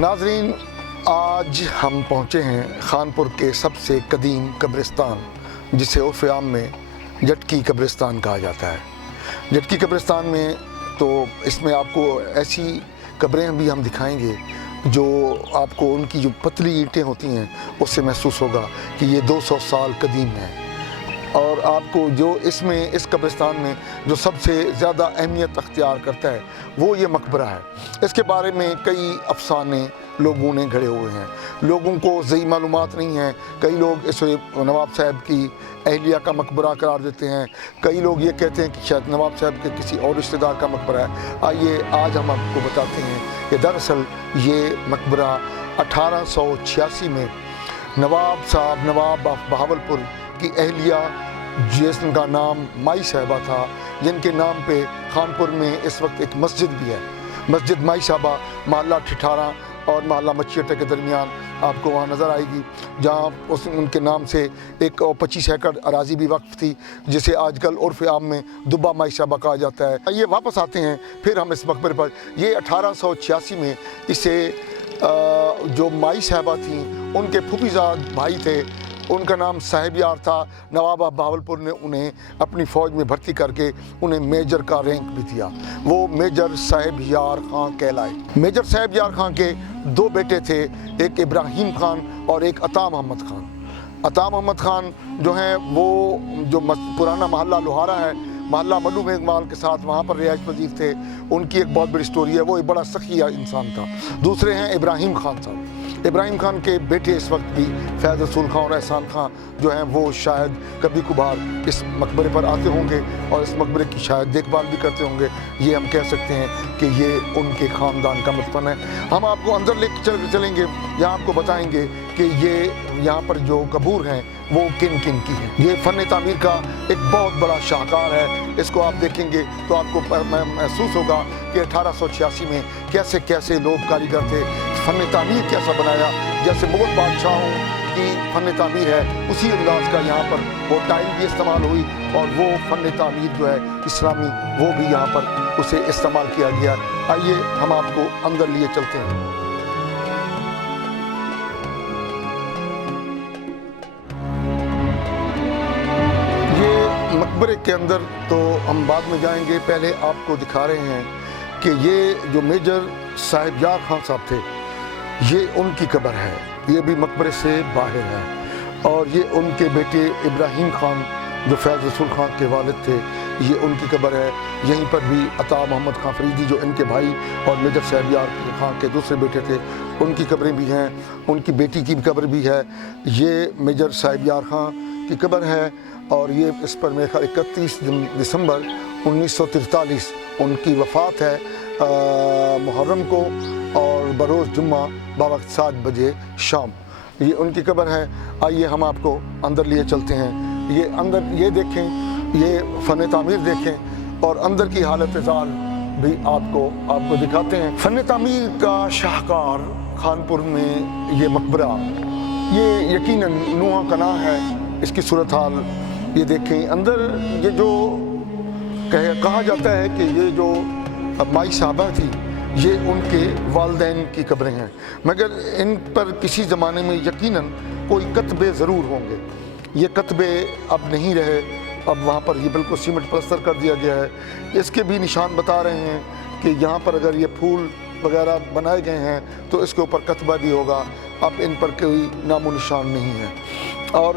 ناظرین، آج ہم پہنچے ہیں خانپور کے سب سے قدیم قبرستان، جسے عرف عام میں جٹکی قبرستان کہا جاتا ہے۔ جٹکی قبرستان میں تو اس میں آپ کو ایسی قبریں بھی ہم دکھائیں گے جو آپ کو ان کی جو پتلی اینٹیں ہوتی ہیں اس سے محسوس ہوگا کہ یہ 200 سال قدیم ہے۔ اور آپ کو جو اس قبرستان میں جو سب سے زیادہ اہمیت اختیار کرتا ہے وہ یہ مقبرہ ہے۔ اس کے بارے میں کئی افسانے لوگوں نے گھڑے ہوئے ہیں، لوگوں کو صحیح معلومات نہیں ہیں۔ کئی لوگ اسے نواب صاحب کی اہلیہ کا مقبرہ قرار دیتے ہیں، کئی لوگ یہ کہتے ہیں کہ شاید نواب صاحب کے کسی اور رشتہ دار کا مقبرہ ہے۔ آئیے آج ہم آپ کو بتاتے ہیں کہ دراصل یہ مقبرہ 1886 میں نواب بہاولپور کی اہلیہ، جس کا نام مائی صاحبہ تھا، جن کے نام پہ خانپور میں اس وقت ایک مسجد بھی ہے، مسجد مائی صاحبہ، محلہ ٹھٹھارا اور محلہ مچھی اٹے کے درمیان آپ کو وہاں نظر آئے گی، جہاں ان کے نام سے ایک 25 ایکڑ اراضی بھی وقف تھی، جسے آج کل عرف عام میں دبا مائی صاحبہ کہا جاتا ہے۔ یہ واپس آتے ہیں پھر ہم اس مقبرے پر۔ یہ 1886 میں اسے جو مائی صاحبہ تھیں ان کے پھوپھیزاد بھائی تھے، ان کا نام صاحب یار تھا۔ نواب بہاولپور نے انہیں اپنی فوج میں بھرتی کر کے انہیں میجر کا رینک بھی دیا، وہ میجر صاحب یار خان کہلائے۔ میجر صاحب یار خان کے دو بیٹے تھے، ایک ابراہیم خان اور ایک عطا محمد خان۔ عطا محمد خان جو ہیں وہ جو پرانا محلہ لوہارا ہے، محلہ مڈو میگمال کے ساتھ وہاں پر رہائش پذیر تھے۔ ان کی ایک بہت بڑی سٹوری ہے، وہ ایک بڑا سخی انسان تھا۔ دوسرے ہیں ابراہیم خان صاحب۔ ابراہیم خان کے بیٹے اس وقت بھی فیض رسول خان اور احسان خان جو ہیں وہ شاید کبھی کبھار اس مقبرے پر آتے ہوں گے اور اس مقبرے کی شاید دیکھ بھال بھی کرتے ہوں گے۔ یہ ہم کہہ سکتے ہیں کہ یہ ان کے خاندان کا مدفن ہے۔ ہم آپ کو اندر لے کے چلیں گے، یہاں آپ کو بتائیں گے کہ یہ یہاں پر جو قبور ہیں وہ کن کن کی ہیں۔ یہ فن تعمیر کا ایک بہت بڑا شاہکار ہے۔ اس کو آپ دیکھیں گے تو آپ کو محسوس ہوگا کہ 1886 میں کیسے کیسے لوگ کاریگر تھے، فن تعمیر کیسا بنایا۔ جیسے مغل بادشاہوں کی فن تعمیر ہے اسی انداز کا یہاں پر وہ ٹائل بھی استعمال ہوئی، اور وہ فن تعمیر جو ہے اسلامی وہ بھی یہاں پر اسے استعمال کیا گیا۔ آئیے ہم آپ کو اندر لیے چلتے ہیں۔ مقبرے کے اندر تو ہم بعد میں جائیں گے، پہلے آپ کو دکھا رہے ہیں کہ یہ جو میجر صاحب یار خان صاحب تھے یہ ان کی قبر ہے، یہ بھی مقبرے سے باہر ہے۔ اور یہ ان کے بیٹے ابراہیم خان جو فیض رسول خان کے والد تھے، یہ ان کی قبر ہے۔ یہیں پر بھی عطا محمد خان فریدی جو ان کے بھائی اور میجر صاحب یار خان کے دوسرے بیٹے تھے، ان کی قبریں بھی ہیں، ان کی بیٹی کی بھی قبر بھی ہے۔ یہ میجر صاحب یار خان کی قبر ہے، اور یہ اس پر میرے خیال 31 دسمبر 1943 ان کی وفات ہے محرم کو، اور بروز جمعہ بوقت 7 بجے شام، یہ ان کی قبر ہے۔ آئیے ہم آپ کو اندر لیے چلتے ہیں۔ یہ اندر یہ دیکھیں، یہ فن تعمیر دیکھیں، اور اندر کی حالت حال بھی آپ کو دکھاتے ہیں۔ فن تعمیر کا شاہکار خانپور میں یہ مقبرہ، یہ یقیناً نوحہ کنا ہے۔ اس کی صورتحال یہ دیکھیں، اندر یہ جو کہا جاتا ہے کہ یہ جو مائی صاحبہ تھی یہ ان کے والدین کی قبریں ہیں، مگر ان پر کسی زمانے میں یقیناً کوئی کتبے ضرور ہوں گے۔ یہ کتبے اب نہیں رہے، اب وہاں پر یہ بالکل سیمنٹ پلستر کر دیا گیا ہے۔ اس کے بھی نشان بتا رہے ہیں کہ یہاں پر اگر یہ پھول وغیرہ بنائے گئے ہیں تو اس کے اوپر کتبہ بھی ہوگا، اب ان پر کوئی نام و نشان نہیں ہے۔ اور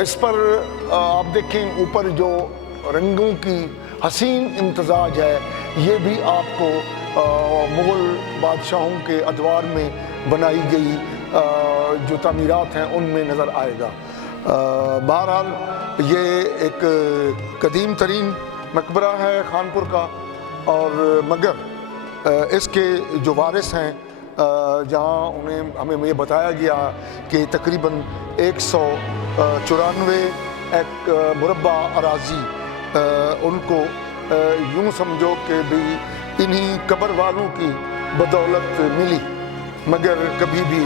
اس پر آپ دیکھیں اوپر جو رنگوں کی حسین امتزاج ہے، یہ بھی آپ کو مغل بادشاہوں کے ادوار میں بنائی گئی جو تعمیرات ہیں ان میں نظر آئے گا۔ بہرحال یہ ایک قدیم ترین مقبرہ ہے خانپور کا، اور مگر اس کے جو وارث ہیں جہاں ہمیں یہ بتایا گیا کہ تقریباً 194 ایک مربع اراضی ان کو یوں سمجھو کہ بھی انہی قبر والوں کی بدولت ملی، مگر کبھی بھی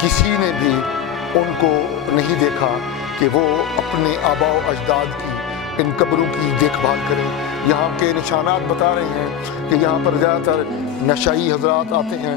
کسی نے بھی ان کو نہیں دیکھا کہ وہ اپنے آباء و اجداد کی ان قبروں کی دیکھ بھال کریں۔ یہاں کے نشانات بتا رہے ہیں کہ یہاں پر زیادہ تر نشائی حضرات آتے ہیں،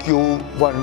Q1